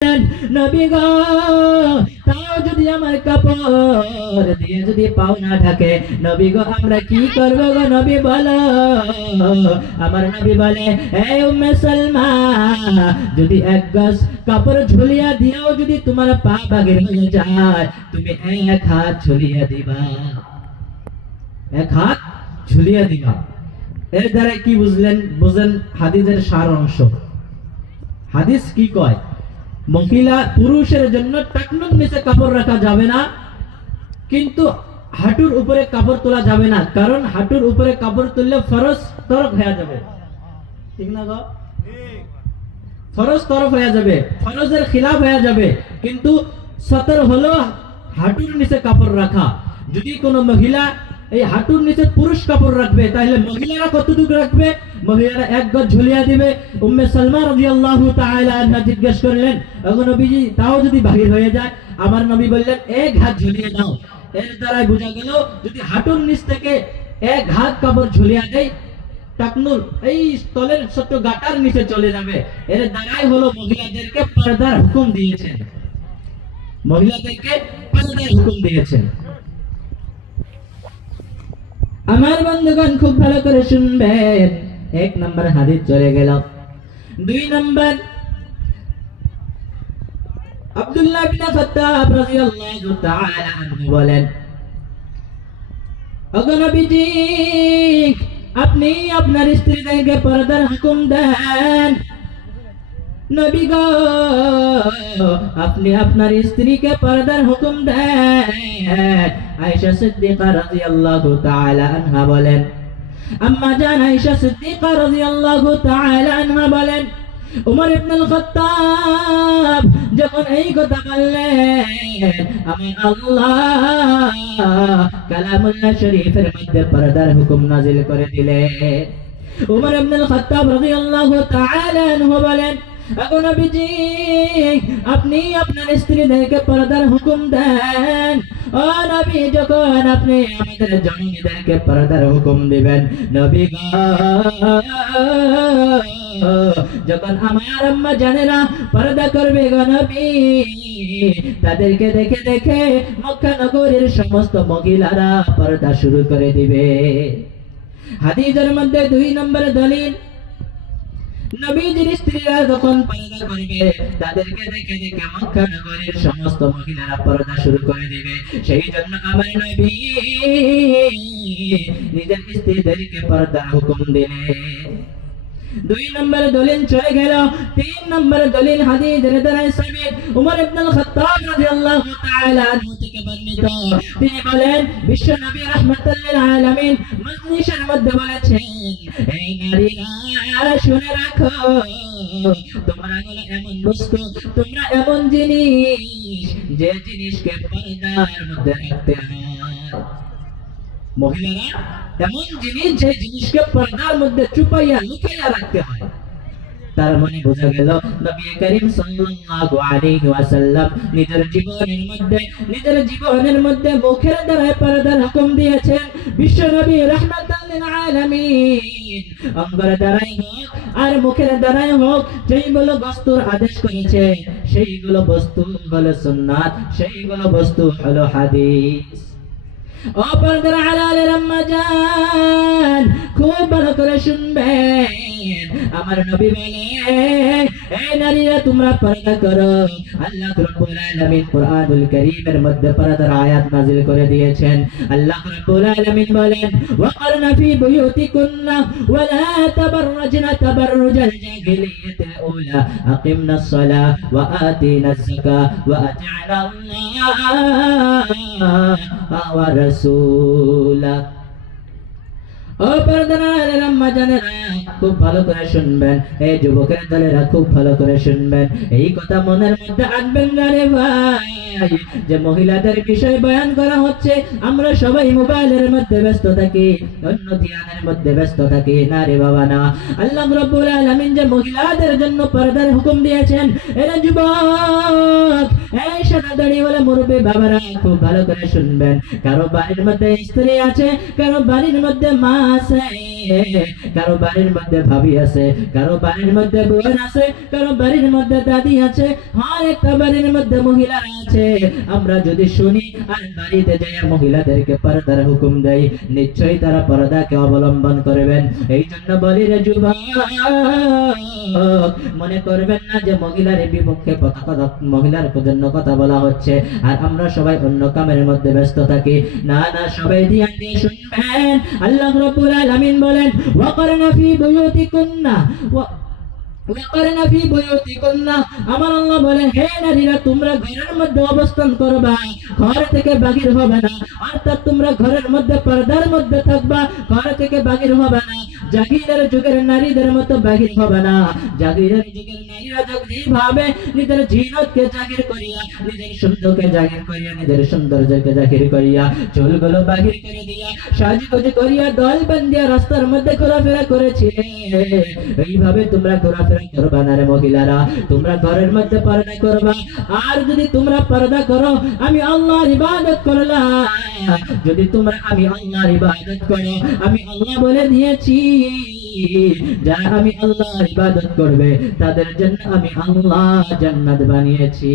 নবী গো, তাও যদি আমার কাপড় দিয়ে যদি পাও না ঢাকে, নবী গো আমরা কি করব গো নবী বলো। আমার নবী বলে, হে উম্মে সালমা, যদি এক গজ কাপড় ঝুলিয়ে দিও, যদি তোমার পা বাগের হয়ে যায়, তুমি এক হাত ঝুলিয়ে দিবা, এক হাত ঝুলিয়ে দিবা। এর দ্বারা কি বুঝলেন? বুঝেন হাদিসের সার অংশ। হাদিস কি কয়? মহিলা পুরুষের জন্য টাকনুর নিচে কাপড় রাখা যাবে না, কিন্তু হাঁটুর উপরে কাপড় তোলা যাবে না, কারণ হাঁটুর উপরে কাপড় তুললে ফরজ তরফ হয়ে যাবে, ঠিক না গো? ফরজ তরফ হয়ে যাবে, ফরজের খিলাফ হয়ে যাবে। কিন্তু সতর হলো হাঁটুর নিচে কাপড় রাখা। যদি কোনো মহিলা এই হাঁটুর নিচে পুরুষ কাপড় রাখবে, তাহলে মহিলারা কতটুকু রাখবে? মহিলারা এক গজ ঝুলিয়ে দিবে। উম্মে সালমা রাদিয়াল্লাহু তাআলা আনহা জিজ্ঞেস করলেন, ওগো নবীজি, তাও যদি বাহির হয়ে যায়? আমার নবী বললেন, এক হাত ঝুলিয়ে দাও। এর দ্বারা বোঝা গেল, যদি হাঁটুর নিচ থেকে এক হাত কাপড় ঝুলিয়ে দেয়, টাকনুর এই স্থলের ছোট্ট গাটার নিচে চলে যাবে। এর দ্বারাই হলো মহিলাদেরকে পর্দার হুকুম দিয়েছেন, মহিলাদেরকে পর্দার হুকুম দিয়েছেন। আমার বন্ধুগণ খুব ভালো করে শুনবেন। এক নম্বর হাদিস চলে গেল। দুই নম্বর, আব্দুল্লাহ বিন খাত্তাব রাদিয়াল্লাহু তাআলা আনহু বলেন, ওগো নবীজি, আপনি আপনার স্ত্রীদেরকে পর্দার হুকুম দেন। নবী গো, আপনি আপনার স্ত্রীকে পর্দার হুকুম দেন। আয়েশা সিদ্দিকা রাদিয়াল্লাহু তাআলা আনহা বলেন, আম্মা জান আয়েশা সিদ্দিকা রাদিয়াল্লাহু তাআলা আনহা বলেন, উমর ইবনে খাত্তাব যখন এই কথা বললেন, আমি আল্লাহ কালামুল্লাহ শরীফের মধ্যে পর্দার হুকুম নাযিল করে দিলেন। উমর ইবনে খাত্তাব রাদিয়াল্লাহু তাআলা আনহু বলেন, ওগো নবীজি, আপনি আপনার স্ত্রীদেরকে পর্দার হুকুম দেন। ও নবী, যখন আপনি আমাদের জননীদেরকে পর্দার হুকুম দিবেন, নবী গো, যখন আমার আম্মা জানেরা পর্দা করবে গো নবী, তাদেরকে দেখে দেখে মক্কা নগরীর সমস্ত মহিলারা পর্দা শুরু করে দিবে। হাদিসের মধ্যে দুই নম্বর দলিল, নবীজির স্ত্রীরা যখন পর্দা করবে, তাদেরকে দেখে দেখে মক্কা নগরীর সমস্ত মহিলারা পর্দা শুরু করে দিবে। সেই জন্য আমার নবী নিজের স্ত্রীদেরকে পর্দার হুকুম দিলেন। দুই নম্বর দলিল চলে গেল। তিন নম্বর দলিল হাদিসের দ্বারা সাবিত, উমর ইবনে খাত্তাব রাদিয়াল্লাহু তাআলা আনহু থেকে বর্ণিত। তিনি বলেন, বিশ্ব নবী রাহমাতুল লিল আলামিন মজলিসের মধ্যে বলেছেন, এই নারীরা শুনে রাখো, তোমরা হলো এমন বস্তু, তোমরা এমন জিনিস, যে জিনিসকে পর্দার মধ্যে রাখতে হয়। মহিলারা এমন জিনিস, যে জিনিসকে পর্দার মধ্যে চুপাইয়া লুকাইয়া রাখতে হয়। তার মানে বোঝা গেল, নবী করিম সাল্লাল্লাহু আলাইহি ওয়াসাল্লাম নিজের জীবনের মধ্যে মুখের দ্বারা পর্দার হুকুম দিয়েছেন। বিশ্ব নবী রাহমাতুল লিল আলামিন অঙ্গের দ্বারাই হোক আর মুখের দ্বারাই হোক, যেইগুলো বস্তুর আদেশ করেছে, সেইগুলো বস্তু হলো সুন্নাত, সেইগুলো বস্তু হলো হাদিস। ও পর্দার আড়ালের আম্মা জান, খুব ভালো করে শুনবেন। আমার নবী বলে, এই নারীরা তোমরা পর্দা করো। আল্লাহ রাব্বুল আলামিন কুরআনুল কারীমের মধ্যে পর্দার আয়াত নাযিল করে দিয়েছেন। আল্লাহ রাব্বুল আলামিন বলেন, ওয়াকরনা ফি বুয়ুতিকুন্না ওয়া লা তাবাররাজনা তাবাররুজাল জাহিলিয়াতিল উলা আকিমনাস সালাহ ওয়া আতিনাজ যাকাহ ওয়া আতি'না আল্লাহ ওয়া রাসূলা। ও পর্দার আম্মা জানেরা, খুব ভালো করে শুনবেন। এই যুবকের দলেরা খুব ভালো করে শুনবেন। এই কথা মনের মধ্যে আনবেন না রে ভাই, যে মহিলাদের বিষয় বয়ান করা হচ্ছে, আমরা সবাই মোবাইলের মধ্যে ব্যস্ত থাকি, অন্য ধ্যানের মধ্যে ব্যস্ত থাকি। না রে বাবা, না। আল্লাহ রাব্বুল আলামিন যে মহিলাদের জন্য পর্দার হুকুম দিয়েছেন, এরা যুবক, এই সাদা দাড়ি ওয়ালা মুরব্বি বাবারা খুব ভালো করে শুনবেন। কারো বাড়ির মধ্যে স্ত্রী আছে, কারো বাড়ির মধ্যে মা আছে, কারো বাড়ির মধ্যে ভাবি আছে, কারো বাড়ির মধ্যে বোন আছে, কারো বাড়ির মধ্যে দাদি আছে, হর একটা বাড়ির মধ্যে মহিলারা আছে। আমরা যদি শুনি আর বাড়িতে যাই মহিলাদেরকে পর্দার হুকুম দেয়, নিশ্চয়ই তারা পর্দাকে অবলম্বন করবেন। এই জন্য বলি রে যুবক, মনে করবেন না যে মহিলার বিপক্ষে কথা মহিলার জন্য কথা বলা হচ্ছে আর আমরা সবাই অন্য কামের মধ্যে ব্যস্ত থাকি। না না, সবাই ধ্যান দিয়ে শুনবেন। আল্লাহ রাব্বুল আলামিন বলেন, ওয়াকারনা ফি বুয়ুতিকুন্না ওয়াকারনা ফি বুয়ুতিকুন্না, আমার আল্লাহ বলেন, হে নারীরা তোমরা ঘরের মধ্যে অবস্থান করবা, ঘর থেকে বাহির হবে না। অর্থাৎ তোমরা ঘরের মধ্যে পর্দার মধ্যে থাকবা, ঘর থেকে বাহির হবে না। জাহিরের যুগের নারীদের মতো বাহির হবে না। জাহিরের যুগের নারীরা যেভাবে নিজের জিনতকে জাহির করিয়া, নিজের সুন্দরকে জাহির করিয়া, নিজের সৌন্দর্যকে জাহির করিয়া, চুলগুলো বাহির করে দিয়া, সাজগোজ করিয়া, দল বান্ধিয়া রাস্তার মধ্যে ঘোরাফেরা করেছিলে, এইভাবে তোমরা ঘোরাফেরা করবা না রে মহিলারা। তোমরা ঘরের মধ্যে পর্দা করবা। আর যদি তোমরা পর্দা করো, আমি আল্লাহর ইবাদত করলাম, যদি তোমরা আমি আল্লাহর ইবাদত করো, আমি আল্লাহ বলে দিয়েছি যারা আমি আল্লাহর ইবাদত করবে তাদের জন্য আমি আল্লাহ জান্নাত বানিয়েছি।